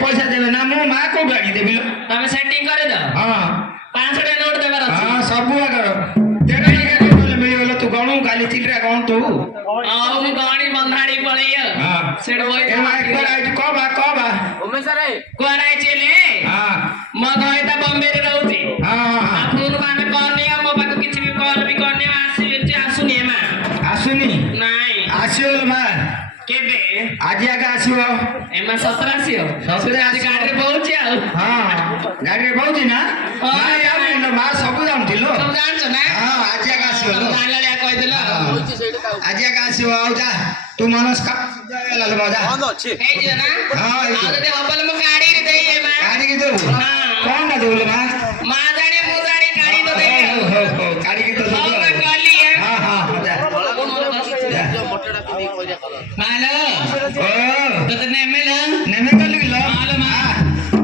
पैसा देवे ना मो माँ को गाड़ी देवी ତମେ ସେଟିଂ କରିଦ ହଁ 500 ଟଙ୍କା ନୋଟ ଦେବାର ଅଛି ହଁ ସବୁ ଆଗର ତେରା ଟିକେ ମିଳିଗଲ ତୁ ଗଣୁ କାଲି ଚିଲରା ଗଣ ତୁ ଆଉ ମୁଁ ଗଣି ବନ୍ଧାଡି ପଳେଇ ହଁ ସେଠି ବଇ ଏ ଭାଇ କୁଆଡେ ଆଇଛୁ କବା କୁଆଡେ ଆଇଚିଲେ ହଁ ମୋ ଘରେ ତ ବମ୍ବେରେ ରହୁଛି ହଁ ଆଉ ଫୋନ ଆମେ କରନି ଆଉ ମୋ ପାଖକୁ କିଛି ବି କଲ୍ ବି କରନି ଆସୁନି ମା ଆସୁନି ନାଇଁ ଆସିବ ମା କେବେ ଆଜି ଆଗେ ଆସିବ ଏମା 17 ଆସିବ ସତରେ ଆଜି ଗାଡିରେ ବଉଚି ଆଉ ହଁ ଗାଡିରେ ବଉଚି ନା ହଁ ଯାଉନି ମା ସବୁ ଜାଣୁଥିଲ ସବୁ ଜାଣିଛ ନା ହଁ ଆଜି ଆଗେ ଆସିବ ଜାଣିଲା କହିଦେଲ ଆଜି ଆଗେ ଆସିବ ଆଉ ଯା ତୁ ମନସ୍କା ମଜା ହେଇଯିବ ନା ହଁ ଆଉ ଯଦି ହବଲେ ମୁଁ ଗାଡିରେ ଦେଇ ମା କାଢିକି ଦେବୁ କଣଟା ଦେବୁ ମା ମା ଜାଣି ମୁଁ ଜାଣି ଗାଡି ତ ଦେଇ କାଢିକି ତ ଦେବୁ ହଉ ମା ଗଲି ହଁ ହଁ ଯା ମାଲୋ ତତେ ନେମେଲ ନେମେ କଲିଲ ମାଲୋ ମା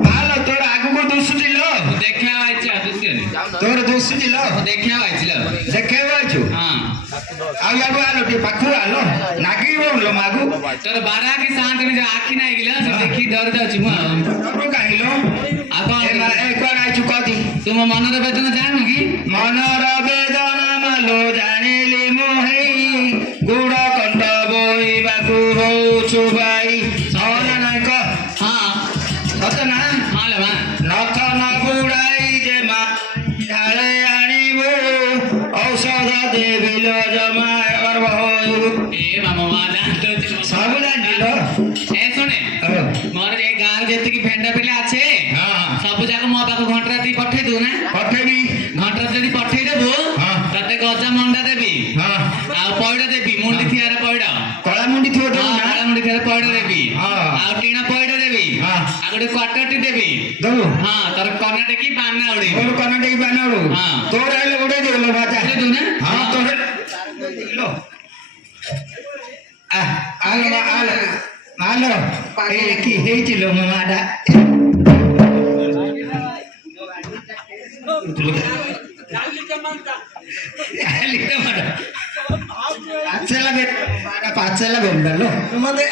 ମାଲୋ ତୋର ଆଗକୁ ଦୁସୁଥିଲ ଦେଖିବା ଆଇଛି ଦୁସିଅନି ତୋର ଦୁସୁଥିଲ ଦେଖିବା ଆଇছিল ଦେଖେଇବ ଆଇଛୁ ହଁ ଆଉ ইয়াଡୁ ଆଲୋ ଟିକେ ପାଖକୁ ଆଲୋ ନାଗିବ ଲୋ ମାଗୁ ତୋର ବାରା କି ଶାନ୍ତ ବି ଆଖି ନାହିଁ ଗିଲା ସେ ଦେଖି ଡର ଯାଉଛି ମୁଁ ଆଉ ଡର କାହିଁଲୋ ଆଉ କଣ ଏ କୁଆଡେ ଆଇଛୁ କଦି ତୁମ ମନର ବେଦନା ଜାଣୁ କି ମନର ବେଦନା ମାଲୋ ଜାଣିଲି ମୋହି ଗୁଡ କଣ୍ଟ ବୋଇବାକୁ ହଉଛୁ ଭାଇ ସହନ ନାୟକ ହଁ ସତ ନା ମାଲୋ ମା ନଥ ନ ବୁଡାଇ ଯେ ମା ଢାଳେ ଆଣିବୁ ଔଷଧ ଦେବିଲ ଜମା ଏ ମାମା ମା ଜାଣିଛି ସବୁ ଜାଣିଲ ଏ ଶୁଣେ ମୋର ଏ ଗାଁରେ ଯେତିକି ଭେଣ୍ଡା ପିଲା ଅଛି ସବୁ ଯାକ ମୋ ପାଖକୁ ଘଣ୍ଟା ଦେଇ ପଠେଇ ଦଉ ନା ପଠେଇବି ଘଣ୍ଟା ଯଦି ପଠେଇ ଦେବୁ ତତେ ଗଜା ମଣ୍ଡା ଦେବି ଆଉ ପଇଡ ଦେବି ମୁଣ୍ଡି ଥିଆର ପଇଡ କଳା ମୁଣ୍ଡି ଥିବ କଳା ମୁଣ୍ଡି ଥିଆର ପଇଡ ଦେବି ଆଉ ଟିଣ ପଇଡ ଦେବି ଆଉ ଗୋଟେ କ୍ୱାର୍ଟରଟି ଦେବି ଦବୁ ହଁ ତୋର କର୍ଣ୍ଣାଟକି ବାନା ଉଡେଇବି ମୋର କର୍ଣ୍ଣାଟକି ବାନା ଉଡୁ ତୋର ହେଲେ ଗୋଟେ ଦେଲ ବାଜା ଦଉ ନା ହଁ ତୋର ଆଲୋ ଆଲୋ ଏ କି ହେଇছিল ମୋ ମାଟା పాచల బెండలో మదే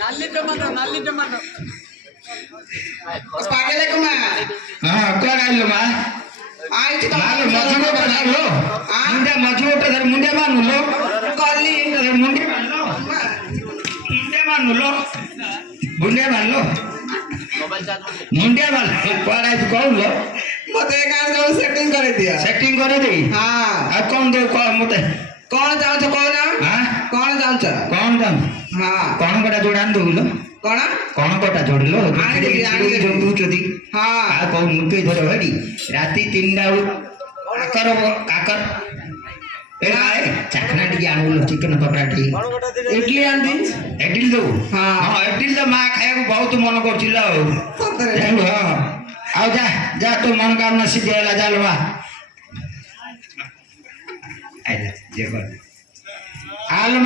నల్లి టమాటో పాగలేకుమా కొడాయిల్లుమా ఆయిచి నాలు మజుగోట నాలు మజుగోట ముందే మానులో కల్లి ముందే మానులో ముందే మానులో मुंडिया वाला पढ़ाई तो कौन लो मते गान जो सेटिंग करे दिया सेटिंग करे दी हां अब कौन दो कौन मते कौन जाऊ छ कौन हां कौन जाऊ छ कौन जाऊ हां कौन कोटा जोड़ान दो लो कौन कोटा जोड़ लो आनी जोड़ू चोदी हां आ कौन मुके धरो हडी राती 3 टा काकर ए आए चखना टी आनुलो चिकन कोटा टी इडली आंदी इडली दो हां इडली तो मां खाया को बहुत मन करछिला हो जानू हां आओ जा जा तो मनोकामना सिद्ध होला जालवा आइला जे कर आलो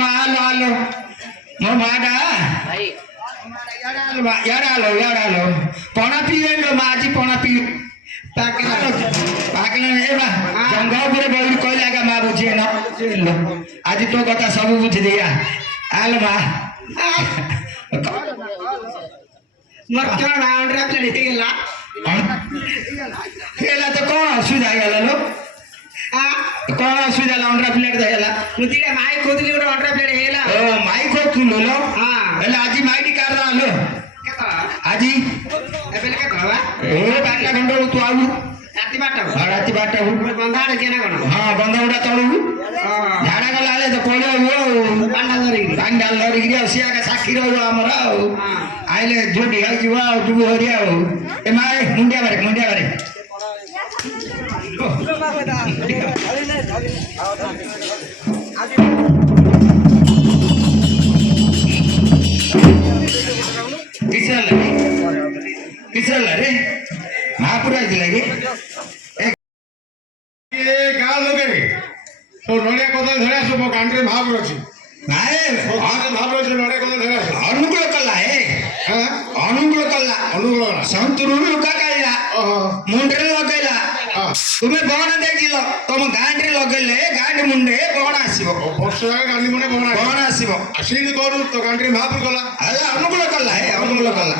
मो माडा भाई यार पणा पीवेलो माजी पणा पी पाकला ए बा जंगल पुरे बौरी कहला का मा बुझे न आज तो कथा सब बुझ दिया आलो बा मत क्या राउंड रख ले गेला खेला तो कौन असुविधा गेला लो कौन असुविधा ला अंडा प्लेट देला मुतिला माई खोदली ଗୋଟେ ଅଣ୍ଡା ପ୍ଲେଟ ହେଇଲା ओ माई को तुलो लो हां एला आजी माईडी कर लो केता आजी एबेले के कहवा ए बाटा घंटो तू आउ राती बाटा राती बाटा बंधाड़े केना कोन हां बंदा उडा तळू झाडा गला आले तो कोले हो पांडा धरी गिरी सिया का साखी रहो हमरा आइले जोडी आई जीवा तू हरिया हो ए माई मुंडिया बारे किसला रे महापुरा लगे गाँ लोके तो नड़िया कदा धरे आस मो गांडे महापुर अच्छी नाए महापुर अच्छी नड़िया कदा धरे आस अनुकूल कला है अनुकूल संतुरु लुका काइला मुंडरे लगैला तुम्हें बण देखिल तुम गांडे लगैले गांडे मुंडे बण आस ଆସିବ ବର୍ଷ ଯାକ ଗାନ୍ଧୀ ମନେ ଭଗଣା କଣ ଆସିବ ଆସିନି କରୁ ତ ଗାନ୍ଧୀରେ ମହାପୁର ଗଲା ହେଲା ଅନୁକୂଳ କଲା ହେ ଅନୁକୂଳ କଲା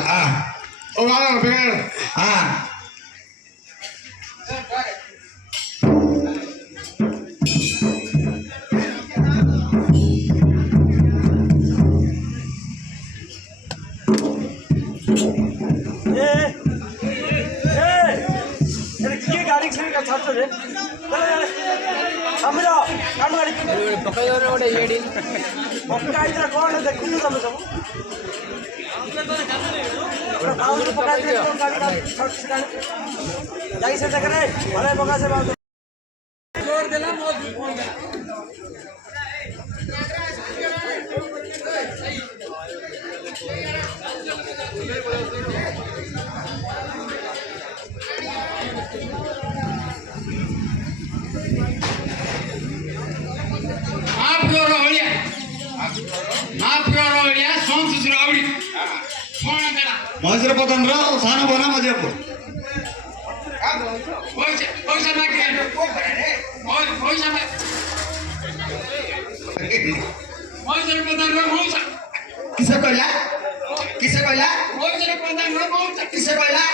ଓ ବାଳ ବେଗାଡ଼ ହଁ ଗାଡି ଛାଡୁଛ ରେ ସମୀର କାମ ଗାଡି ପକାଇ ଗୋଟେ ଇଏଡି ପକା ହେଇଥିଲା କଣ ଦେଖୁଛ ତମେ ସବୁ ଯାଇ ସେ ଜାଗାରେ ଘରେ ପକା ସେ ଦେଲା ମହେଶ୍ୱର ପ୍ରଧାନର ସାନ ବନା ମଜାପୁର କିସ କହିଲା କିସ କହିଲା କିସ କହିଲା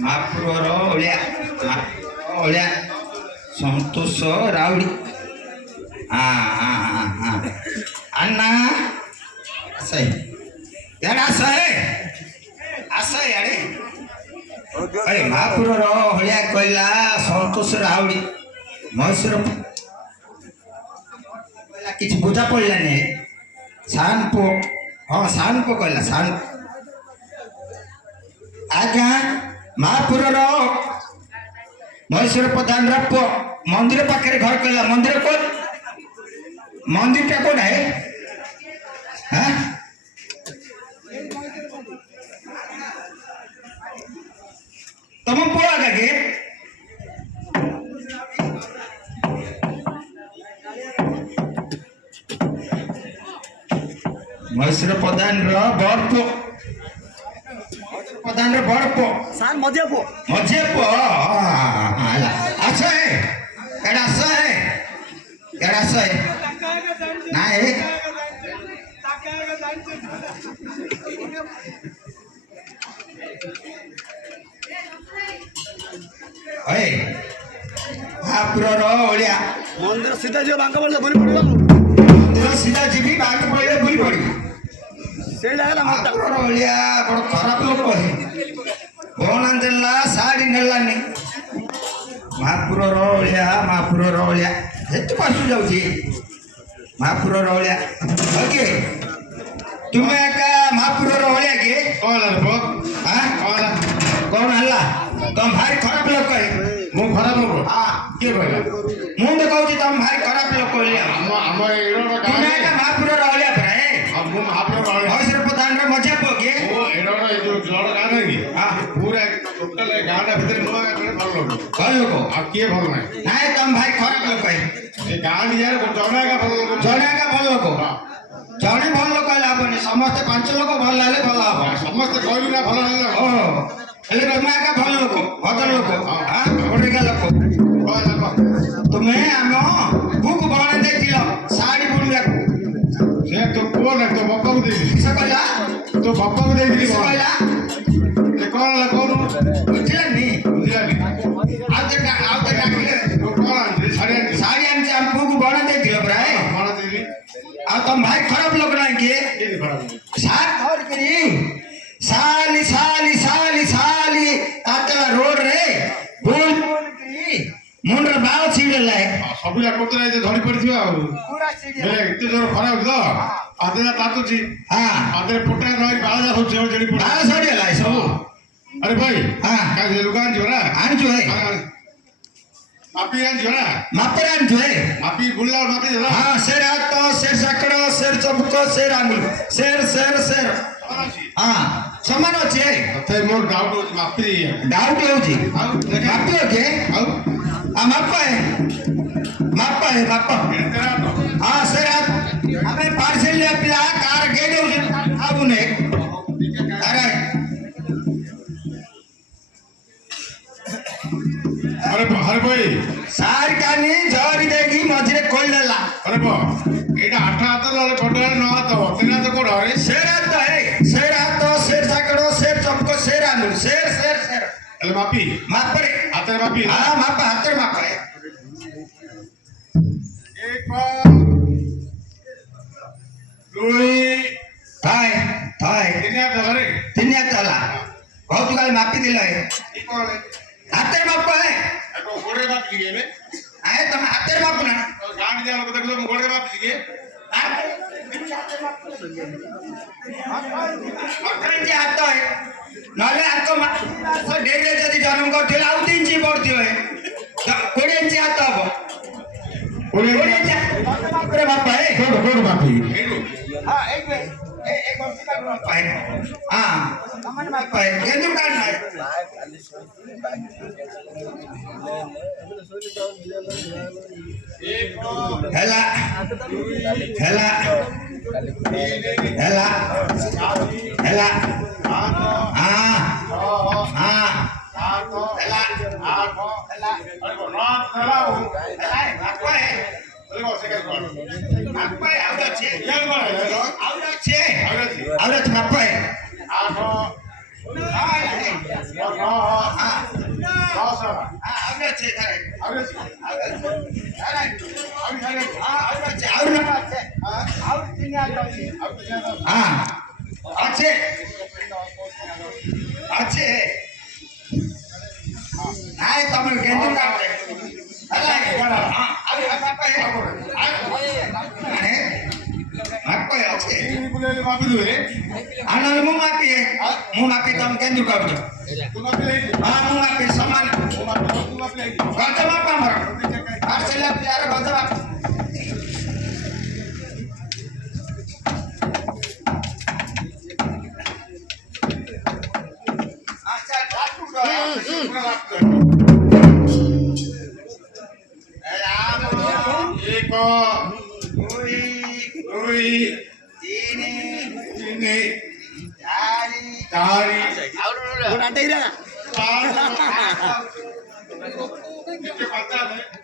ମହାପୁରର ଅଳିଆ ସନ୍ତୋଷ ରାଉଡି ಅಣ್ಣ ಸೈ ಯಾಡ ଆସ ଇଆଡ଼େ ଏଇ ମହାପୁରର ହଳିଆ କହିଲା ସନ୍ତୋଷ ରାଉଡି ମହେଶ୍ୱର କହିଲା କିଛି ବୁଝା ପଡ଼ିଲାନି ସାନ ପୁଅ ହଁ ସାନ ପୁଅ କହିଲା ସାନ ଆଜ୍ଞା ମହାପୁରର ମହେଶ୍ୱର ପ୍ରଧାନର ପୁଅ ମନ୍ଦିର ପାଖରେ ଘର କହିଲା ମନ୍ଦିର କୋଟ ମନ୍ଦିରଟା କୋଉଟା হ্যাঁ ତମ ପୁଅ ଆଗେ ମହେଶ୍ୱର ପ୍ରଧାନର ବଡ଼ ପୁଅ ପ୍ରଧାନର ବଡ଼ ପୁଅ ମଝିଆ ପୁଅ ଆସ ଏଇଟା ଆସ ଏଇଟା ଆସ ନାଇଁ ମହାପୁରର ଅଳିଆ ମନ୍ଦିର ସିଧା ଯିବ ବାଙ୍କ ପଡ଼ିଲେ ବୁଲି ପଡ଼ିବ ମନ୍ଦିର ସିଧା ଯିବି ବାଙ୍କ ପଡ଼ିଲେ ବୁଲି ପଡ଼ିବି ସେଇଟା ହେଲା ମହାପୁରର ଅଳିଆ ବଡ଼ ଖରାପ ଲୋକ ଗହଣା ଦେଲା ଶାଢ଼ୀ ନେଲାନି ମହାପୁରର ଅଳିଆ ଏତେ ପାଶୁ ଯାଉଛି ମହାପୁରର ଅଳିଆ ଓକେ ତୁମେ ଏକା ମହାପୁରର ଅଳିଆ କି କଣ ହେଲା ତମ ଭାରି ଖରାପ ଲୋକ ମୁଁ ଖରାପ ଲୋକ କିଏ କହିଲା ମୁଁ ତ କହୁଛି ତମ ଭାରି ଖରାପ ଲୋକ ଆମ ତୁମେ ଏକା ମହାପୁରର ଅଳିଆ ପରା ମୁଁ ମହାପୁର ମହେଶ୍ୱର ପ୍ରଧାନର ମଜା ପୁଅ କି ପୁରା ଟୋଟାଲ ଗାଁଟା ଭିତରେ ନୂଆ ଭଲ ଲୋକ ଭଲ ଲୋକ ଆଉ କିଏ ଭଲ ନାହିଁ ନାଇଁ ତମ ଭାରି ଖରାପ ଲୋକ ଏ ଗାଁ ନିଜର ଜଣେ ଏକା ଭଲ ଲୋକ ଜଣେ ଏକା ଭଲ ଲୋକ ଜଣେ ଭଲ ଲୋକ ହେଲେ ହବନି ସମସ୍ତେ 5 ଲୋକ ଭଲ ହେଲେ ଭଲ ହବ ସମସ୍ତେ କହିଲୁ ନା ଭଲ ହେଲା ଓ ହେଲେ ତୁମେ ଏକା ଭଲ ଲୋକ ଭଦ୍ର ଲୋକ ବଡ଼ିକା ଲୋକ ତୁମେ ଆମ ବୁକ୍ ବଣା ଦେଇଥିଲ ଶାଢ଼ୀ ବୁଣିବାକୁ ସେ ତୋ ପୁଅ ନା ତୋ ବାପାକୁ ଦେଇଥିଲି କିସ କହିଲା ତୋ ବାପାକୁ ଦେଇଥିଲି କିସ କହିଲା କଣ ହେଲା କହୁନୁ ବୁଝିଲାନି ବୁଝିଲାନି ଆଉ ଡାକିଲେ ତୁ କଣ ଆଣିଥିଲି ଶାଢ଼ୀ ଆଣିଥିଲି ଶାଢ଼ୀ ଆଣିଛି ଆମ ପୁଅକୁ ବଣା ଦେଇଥିଲ ପ୍ରାୟ କଣ ଦେଇଥିଲି ଆଉ ତମ ଭାଇ ଖରାପ ଲୋକ ନାହିଁ କି କେମିତି ଖରାପ ସାର୍ ଧରିକିରି ସାଲି ତାତଲା ରୋଡ ରେ ବୁଲ ମୁଣ୍ଡର ବାଳ ଛିଡିଲା ସବୁ ଯାକ ଧରି ପଡିଥିବ ଆଉ ଏତେ ଜୋର ଖରା ହଉଛି ତ ହାତରେ ତାତୁଛି ହାତରେ ପୋଟା ରହି ବାଳ ଯା ସବୁ ଜଳି ପଡେ ବାଳ ଛାଡିଗଲା ସବୁ ଆରେ ଭାଇ କାଇଁ ଦୋକାନ ଯିବ ନା ଆଣିଛୁ ମାପି ଆଣିଛୁ ନା ମାପରେ ଆଣିଛୁ ମାପି ବୁଲିଲା ମାପି ଦେଲା ସେର ହାତ ସେର ସାକଡ଼ ସେର ଚବୁକ ସେର ଆଙ୍ଗୁଳି ସେର ସମାନ ଅଛି ତଥାପି ମୋର ଡାଉଟ୍ ହଉଛି ମାପି ଡାଉଟ୍ ହଉଛି ମାପି ଓକେ ଆଉ ମାପ ସେର ଆମେ ପାର୍ସଲ ପିଲା କାର ଗେଟ୍ ହଉଛି ଆବୁନେ ଆରେ ଏଇଟା 8 ହାତ ନହେଲେ ପଟୁଆରେ 9 ହାତ ହବ। 3 ହାତ କୋଉଟା ରେ? शेर आता है शेर हाथ शेर साकड़ो शेर चमको शेर आलू शेर शेर शेर ହେଲେ ମାପି माप पर ହାତରେ ମାପି हाँ माप हाथ माप है 1 2 थाय थाय 3 ହାତ ଧରେ तीन हाथ चला बहुत गाल मापी दिला है କି କଣ हाथ माप है ଏଟା ଗୋଡେ ମାପି ଦିଏ आए तुम हाथ माप ना ଗାଁ ଦିଆ ଲୋକ ଦେଖୁଛ ମୁଁ ଗୋଡେ ମାପି ଦିଏ ଅଠର ହାତ ନହେଲେ ଆଙ୍କ ଡେରିରେ ଯଦି ଜନ୍ମ କରିଥିଲେ ଆଉ 3 ଇଞ୍ଚ ବଢିଥିବ 20 ଇଞ୍ଚ ହାତ ହବ 20 ଇଞ୍ଚ ମାପରେ ବାପା କୋଡ ମାପି ହଁ କେନ୍ଦୁ କାଢ ହେଲା ହେଲା ହେଲା ହେଲା अच्छे अच्छे ନାଇଁ ତମେ କେନ୍ଦୁ କାଟେ ଆନନ୍ଦ ମୁଁ ମାପି ତମେ କେନ୍ଦୁ କାଟୁଛ ହଁ ମୁଁ ମାପି ସମାନ ଗଜ ମାପ ଆମର ଆସିଲା ପିଲାର ଗଜ ମାପ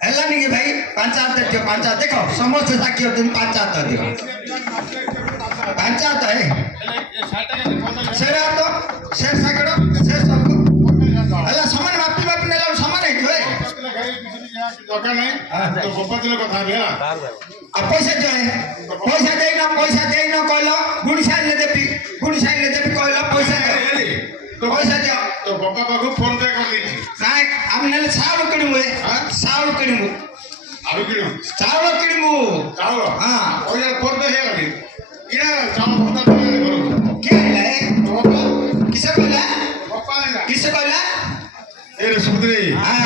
ହେଲାନି କି ଭାଇ ପାଞ୍ଚ ହାତ ଦିଅ ପାଞ୍ଚ ହାତ ଦେଖ ସମସ୍ତେ ସାକ୍ଷୀ ଅଛନ୍ତି ପାଞ୍ଚ ହାତ ଦିଅ ପାଞ୍ଚ ହାତ ସେ ହାତ ସେ ସାକଡ଼ ସେ ସବୁ ହେଲା ସମାନ ମାପି ମାପି ନେଲା ସମାନ ହେଇଥିବ ଦରକାର ନାହିଁ ତ ଗୋପାତିଲ କଥା ହେବି ହେଲା ଆଉ ପଇସା ଦେଇନ କହିଲ ଗୁଣି ସାଇଲେ ଦେବି କହିଲ ପଇସା ଦିଅ ତ ବାପା ପାଖକୁ ଫୋନ ପେ କରିଦେଇଛି ନାଇଁ ଆମେ ନେଲେ ଚାଉଳ କିଣିବୁ ଚାଉଳ କିଣିବୁ ଚାଉଳ ଚାଉଳ ହଁ ପଇସା ଫୋନ ପେ ହେଇଗଲାଣି କିଣା ଚାଉଳ ଫୋନ ପେ ଘରକୁ କିଏ ଆଣିଲା ବାପା କିସ କହିଲା ବାପା ଆଣିଲା କିସ କହିଲା ଏ ସୁଦ୍ରୀ ହଁ